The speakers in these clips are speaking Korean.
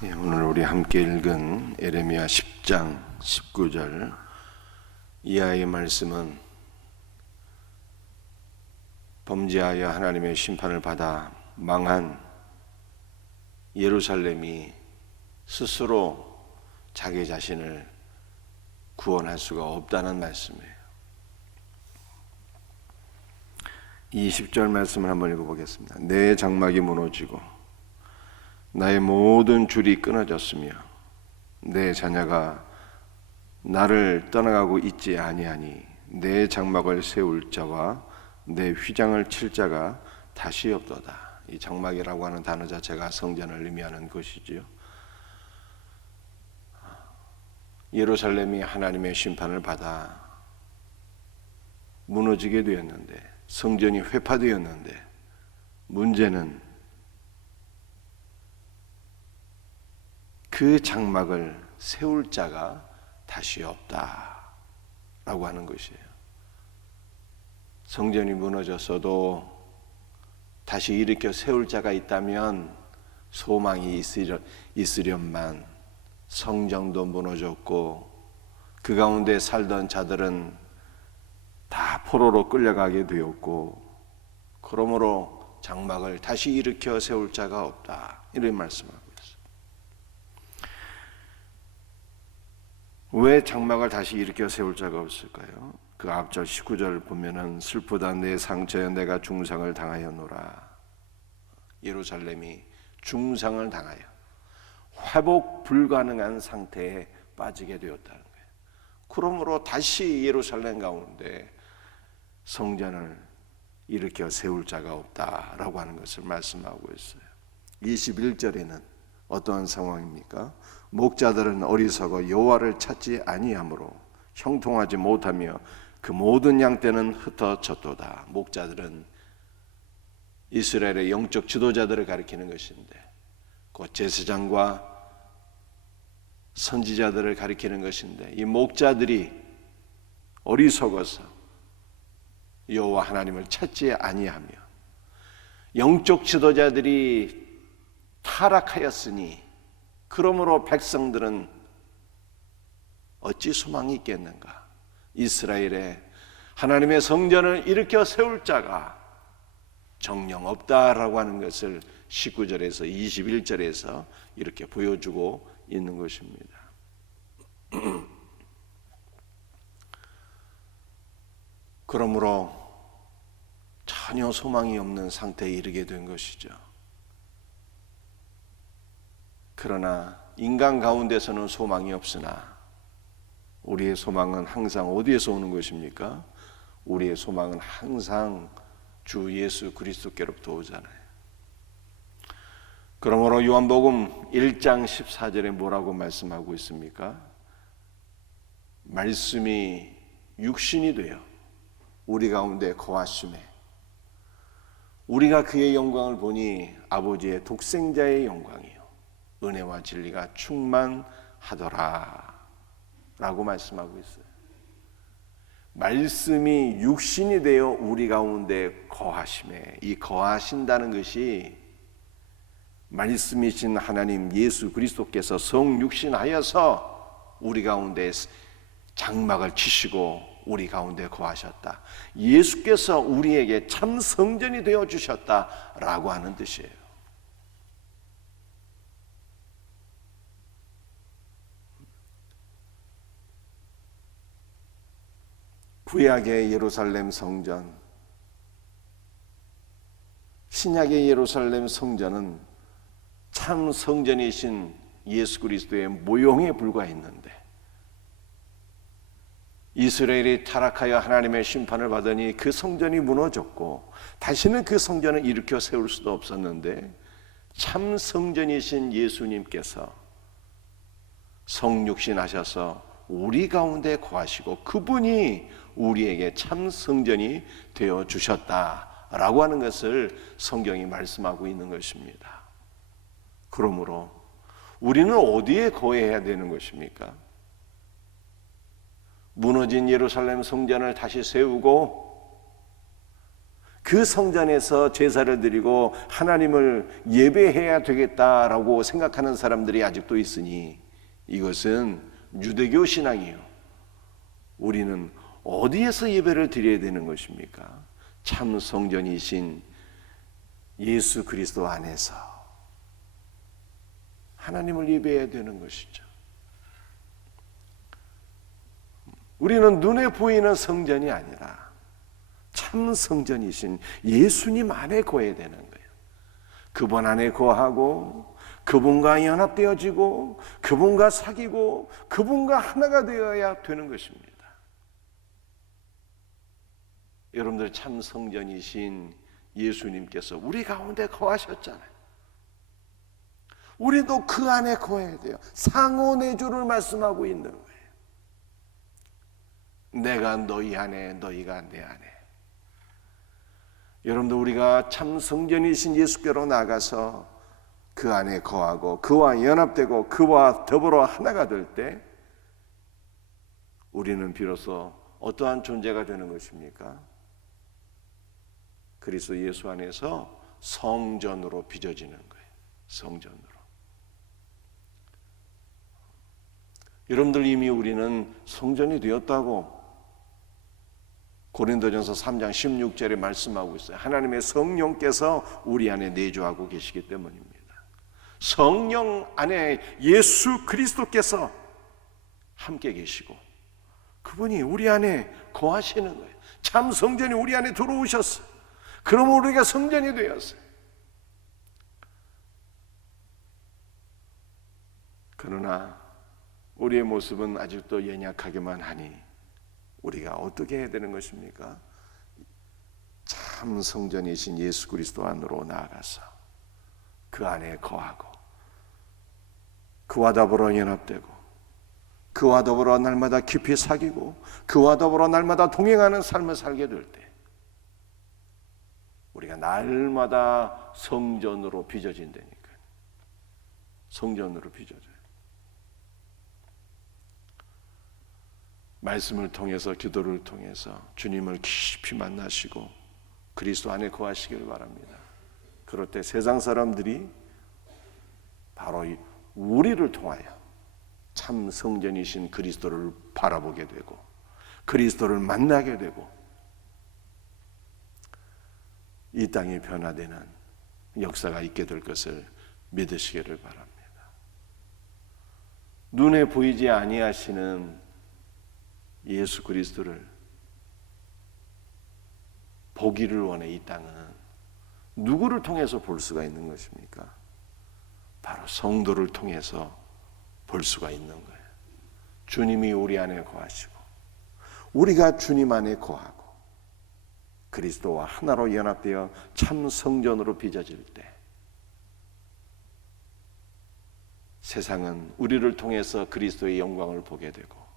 오늘 우리 함께 읽은 예레미야 10장 19절 이하의 말씀은 범죄하여 하나님의 심판을 받아 망한 예루살렘이 스스로 자기 자신을 구원할 수가 없다는 말씀이에요. 이 10절 말씀을 한번 읽어보겠습니다. 내 장막이 무너지고 나의 모든 줄이 끊어졌으며 내 자녀가 나를 떠나가고 있지 아니하니 내 장막을 세울 자와 내 휘장을 칠 자가 다시 없도다. 이 장막이라고 하는 단어 자체가 성전을 의미하는 것이지요. 예루살렘이 하나님의 심판을 받아 무너지게 되었는데, 성전이 회파되었는데, 문제는 그 장막을 세울 자가 다시 없다라고 하는 것이에요. 성전이 무너졌어도 다시 일으켜 세울 자가 있다면 소망이 있으련만 성전도 무너졌고 그 가운데 살던 자들은 다 포로로 끌려가게 되었고, 그러므로 장막을 다시 일으켜 세울 자가 없다, 이런 말씀하고 있어요. 왜 장막을 다시 일으켜 세울 자가 없을까요? 그 앞절 19절을 보면은 슬프다 내 상처여 내가 중상을 당하였노라. 예루살렘이 중상을 당하여 회복 불가능한 상태에 빠지게 되었다는 거예요. 그러므로 다시 예루살렘 가운데 성전을 일으켜 세울 자가 없다라고 하는 것을 말씀하고 있어요. 21절에는 어떠한 상황입니까? 목자들은 어리석어 여호와를 찾지 아니하므로 형통하지 못하며 그 모든 양떼는 흩어졌도다. 목자들은 이스라엘의 영적 지도자들을 가리키는 것인데, 곧 제사장과 선지자들을 가리키는 것인데, 이 목자들이 어리석어서 여호와 하나님을 찾지 아니하며 영적 지도자들이 타락하였으니 그러므로 백성들은 어찌 소망이 있겠는가? 이스라엘에 하나님의 성전을 일으켜 세울 자가 정녕 없다라고 하는 것을 19절에서 21절에서 이렇게 보여주고 있는 것입니다. 그러므로 전혀 소망이 없는 상태에 이르게 된 것이죠. 그러나 인간 가운데서는 소망이 없으나 우리의 소망은 항상 어디에서 오는 것입니까? 우리의 소망은 항상 주 예수 그리스도께로부터 오잖아요. 그러므로 요한복음 1장 14절에 뭐라고 말씀하고 있습니까? 말씀이 육신이 되어 우리 가운데 거하심에 우리가 그의 영광을 보니 아버지의 독생자의 영광이요 은혜와 진리가 충만하더라 라고 말씀하고 있어요. 말씀이 육신이 되어 우리 가운데 거하심에, 이 거하신다는 것이 말씀이신 하나님 예수 그리스도께서 성육신하여서 우리 가운데 장막을 치시고 우리 가운데 거하셨다, 예수께서 우리에게 참 성전이 되어 주셨다라고 하는 뜻이에요. 구약의 예루살렘 성전, 신약의 예루살렘 성전은 참 성전이신 예수 그리스도의 모형에 불과했는데, 이스라엘이 타락하여 하나님의 심판을 받으니 그 성전이 무너졌고 다시는 그 성전을 일으켜 세울 수도 없었는데, 참 성전이신 예수님께서 성육신하셔서 우리 가운데 거하시고 그분이 우리에게 참 성전이 되어 주셨다라고 하는 것을 성경이 말씀하고 있는 것입니다. 그러므로 우리는 어디에 거해야 되는 것입니까? 무너진 예루살렘 성전을 다시 세우고 그 성전에서 제사를 드리고 하나님을 예배해야 되겠다라고 생각하는 사람들이 아직도 있으니 이것은 유대교 신앙이에요. 우리는 어디에서 예배를 드려야 되는 것입니까? 참 성전이신 예수 그리스도 안에서 하나님을 예배해야 되는 것이죠. 우리는 눈에 보이는 성전이 아니라 참 성전이신 예수님 안에 거해야 되는 거예요. 그분 안에 거하고 그분과 연합되어지고 그분과 사귀고 그분과 하나가 되어야 되는 것입니다. 여러분들 참 성전이신 예수님께서 우리 가운데 거하셨잖아요. 우리도 그 안에 거해야 돼요. 상호내주를 말씀하고 있는 거예요. 내가 너희 안에, 너희가 내 안에. 여러분들 우리가 참 성전이신 예수께로 나가서 그 안에 거하고 그와 연합되고 그와 더불어 하나가 될 때 우리는 비로소 어떠한 존재가 되는 것입니까? 그리스도 예수 안에서 성전으로 빚어지는 거예요. 성전으로. 여러분들 이미 우리는 성전이 되었다고 고린도전서 3장 16절에 말씀하고 있어요. 하나님의 성령께서 우리 안에 내주하고 계시기 때문입니다. 성령 안에 예수 그리스도께서 함께 계시고 그분이 우리 안에 거하시는 거예요. 참 성전이 우리 안에 들어오셨어요. 그러면 우리가 성전이 되었어요. 그러나 우리의 모습은 아직도 연약하기만 하니 우리가 어떻게 해야 되는 것입니까? 참 성전이신 예수 그리스도 안으로 나아가서 그 안에 거하고 그와 더불어 연합되고 그와 더불어 날마다 깊이 사귀고 그와 더불어 날마다 동행하는 삶을 살게 될 때 우리가 날마다 성전으로 빚어진다니까요. 성전으로 빚어져요. 말씀을 통해서 기도를 통해서 주님을 깊이 만나시고 그리스도 안에 거하시길 바랍니다. 그럴 때 세상 사람들이 바로 우리를 통하여 참 성전이신 그리스도를 바라보게 되고 그리스도를 만나게 되고 이 땅이 변화되는 역사가 있게 될 것을 믿으시기를 바랍니다. 눈에 보이지 아니하시는 예수 그리스도를 보기를 원해. 이 땅은 누구를 통해서 볼 수가 있는 것입니까? 바로 성도를 통해서 볼 수가 있는 거예요. 주님이 우리 안에 거하시고 우리가 주님 안에 거하고 그리스도와 하나로 연합되어 참 성전으로 빚어질 때 세상은 우리를 통해서 그리스도의 영광을 보게 되고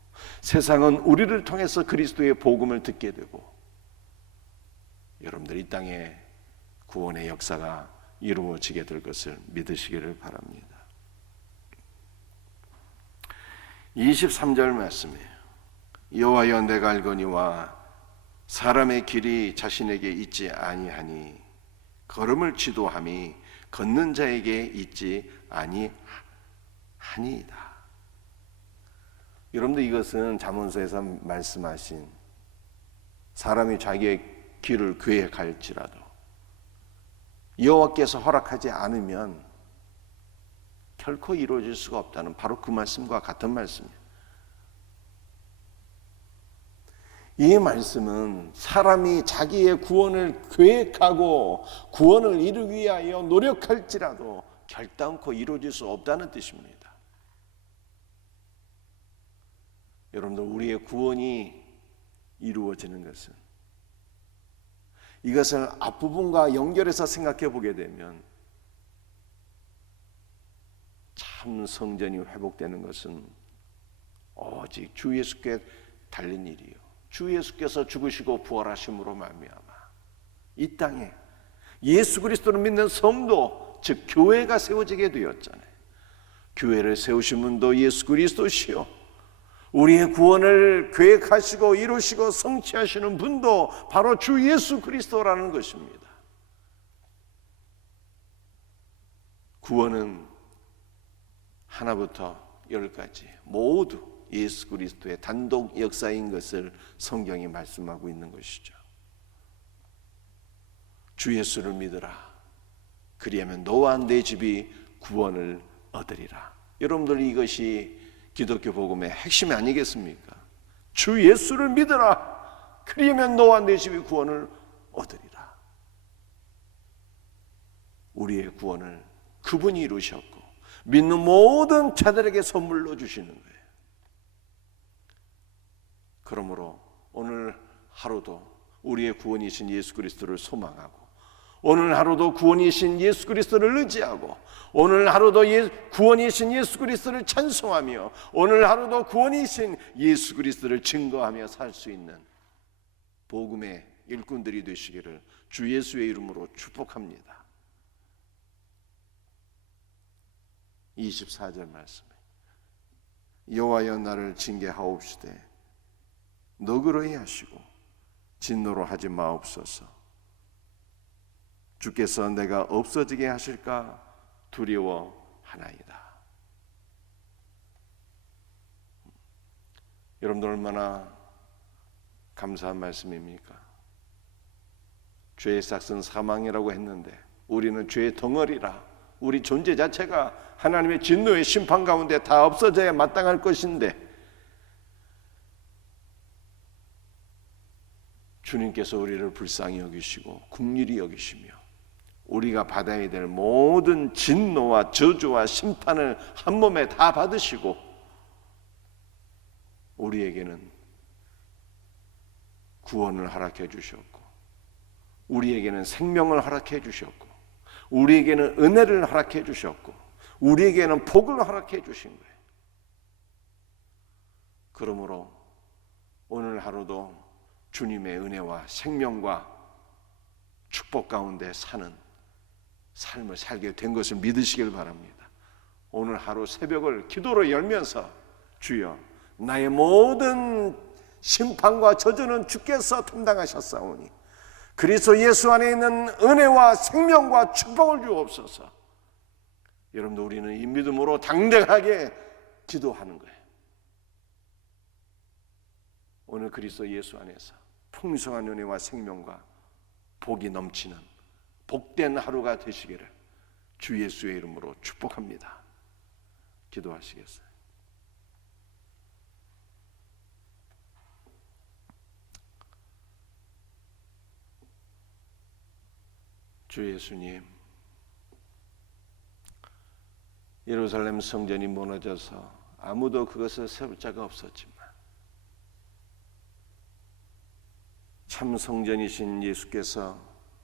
세상은 우리를 통해서 그리스도의 복음을 듣게 되고 여러분들 이 땅에 구원의 역사가 이루어지게 될 것을 믿으시기를 바랍니다. 23절 말씀이에요. 여호와여 내가 알거니와 사람의 길이 자신에게 있지 아니하니 걸음을 지도함이 걷는 자에게 있지 아니하니이다. 여러분들 이것은 잠언서에서 말씀하신 사람이 자기의 길을 계획할지라도 여호와께서 허락하지 않으면 결코 이루어질 수가 없다는 바로 그 말씀과 같은 말씀이에요. 이 말씀은 사람이 자기의 구원을 계획하고 구원을 이루기 위하여 노력할지라도 결단코 이루어질 수 없다는 뜻입니다. 여러분들 우리의 구원이 이루어지는 것은 이것을 앞부분과 연결해서 생각해 보게 되면 참 성전이 회복되는 것은 오직 주 예수께 달린 일이요 주 예수께서 죽으시고 부활하심으로 말미암아 이 땅에 예수 그리스도를 믿는 성도 즉 교회가 세워지게 되었잖아요. 교회를 세우신 분도 예수 그리스도시요 우리의 구원을 계획하시고 이루시고 성취하시는 분도 바로 주 예수 그리스도라는 것입니다. 구원은 하나부터 열까지 모두 예수 그리스도의 단독 역사인 것을 성경이 말씀하고 있는 것이죠. 주 예수를 믿으라. 그리하면 너와 내 집이 구원을 얻으리라. 여러분들, 이것이 기독교 복음의 핵심이 아니겠습니까? 주 예수를 믿으라. 그리하면 너와 내 집이 구원을 얻으리라. 우리의 구원을 그분이 이루셨고 믿는 모든 자들에게 선물로 주시는 거예요. 그러므로 오늘 하루도 우리의 구원이신 예수 그리스도를 소망하고, 오늘 하루도 구원이신 예수 그리스도를 의지하고, 오늘 하루도 구원이신 예수 그리스도를 찬송하며, 오늘 하루도 구원이신 예수 그리스도를 증거하며 살 수 있는 복음의 일꾼들이 되시기를 주 예수의 이름으로 축복합니다. 24절 말씀에 여호와여 나를 징계하옵시되 너그러이 하시고 진노로 하지 마옵소서. 주께서 내가 없어지게 하실까 두려워하나이다. 여러분들, 얼마나 감사한 말씀입니까? 죄의 삭은 사망이라고 했는데 우리는 죄의 덩어리라, 우리 존재 자체가 하나님의 진노의 심판 가운데 다 없어져야 마땅할 것인데, 주님께서 우리를 불쌍히 여기시고 긍휼히 여기시며 우리가 받아야 될 모든 진노와 저주와 심판을 한 몸에 다 받으시고 우리에게는 구원을 허락해 주셨고, 우리에게는 생명을 허락해 주셨고, 우리에게는 은혜를 허락해 주셨고, 우리에게는 복을 허락해 주신 거예요. 그러므로 오늘 하루도 주님의 은혜와 생명과 축복 가운데 사는 삶을 살게 된 것을 믿으시길 바랍니다. 오늘 하루 새벽을 기도로 열면서 주여, 나의 모든 심판과 저주는 주께서 담당하셨사오니 그리스도 예수 안에 있는 은혜와 생명과 축복을 주옵소서. 여러분들, 우리는 이 믿음으로 당당하게 기도하는 거예요. 오늘 그리스도 예수 안에서 풍성한 은혜와 생명과 복이 넘치는 복된 하루가 되시기를 주 예수의 이름으로 축복합니다. 기도하시겠어요? 주 예수님, 예루살렘 성전이 무너져서 아무도 그것을 세울 자가 없었지만 참 성전이신 예수께서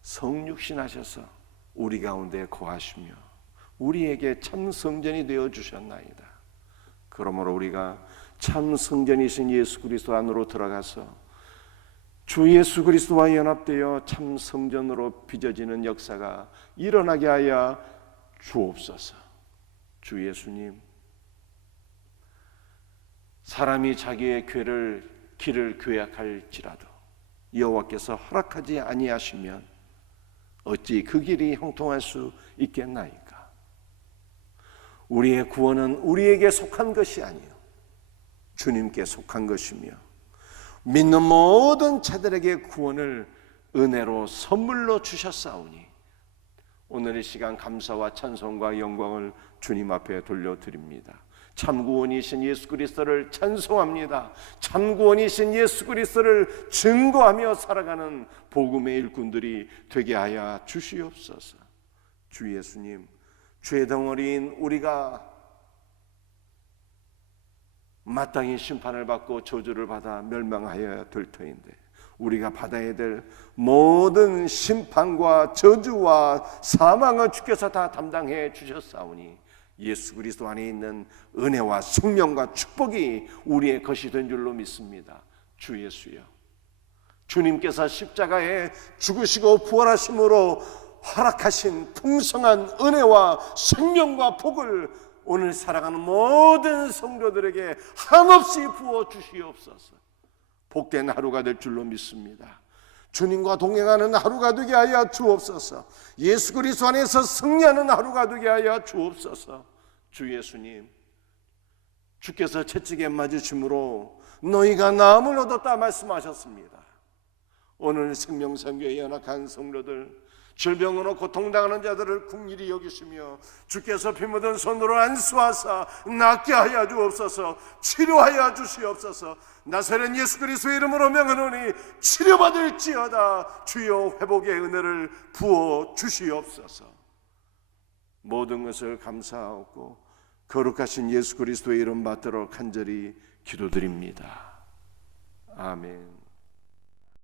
성육신하셔서 우리 가운데 거하시며 우리에게 참 성전이 되어 주셨나이다. 그러므로 우리가 참 성전이신 예수 그리스도 안으로 들어가서 주 예수 그리스도와 연합되어 참 성전으로 빚어지는 역사가 일어나게 하여 주옵소서. 주 예수님, 사람이 자기의 길을 괴약할지라도 여호와께서 허락하지 아니하시면 어찌 그 길이 형통할 수 있겠나이까? 우리의 구원은 우리에게 속한 것이 아니요 주님께 속한 것이며 믿는 모든 자들에게 구원을 은혜로 선물로 주셨사오니 오늘 이 시간 감사와 찬송과 영광을 주님 앞에 돌려드립니다. 참구원이신 예수 그리스도를 찬송합니다. 참구원이신 예수 그리스도를 증거하며 살아가는 복음의 일꾼들이 되게 하여 주시옵소서. 주 예수님, 죄 덩어리인 우리가 마땅히 심판을 받고 저주를 받아 멸망하여야 될 터인데 우리가 받아야 될 모든 심판과 저주와 사망을 주께서 다 담당해 주셨사오니 예수 그리스도 안에 있는 은혜와 생명과 축복이 우리의 것이 된 줄로 믿습니다. 주 예수여, 주님께서 십자가에 죽으시고 부활하심으로 허락하신 풍성한 은혜와 생명과 복을 오늘 살아가는 모든 성도들에게 한없이 부어 주시옵소서. 복된 하루가 될 줄로 믿습니다. 주님과 동행하는 하루가 되게 하여 주옵소서. 예수 그리스도 안에서 승리하는 하루가 되게 하여 주옵소서. 주 예수님, 주께서 채찍에 맞으심으로 너희가 나음을 얻었다 말씀하셨습니다. 오늘 생명상교에 연약한 성도들, 질병으로 고통당하는 자들을 긍휼히 여기시며 주께서 피 묻은 손으로 안수하사 낫게 하여 주옵소서. 치료하여 주시옵소서. 나사렛 예수 그리스도의 이름으로 명하노니 치료받을지어다. 주여 회복의 은혜를 부어 주시옵소서. 모든 것을 감사하고 거룩하신 예수 그리스도의 이름 받들어 간절히 기도드립니다. 아멘.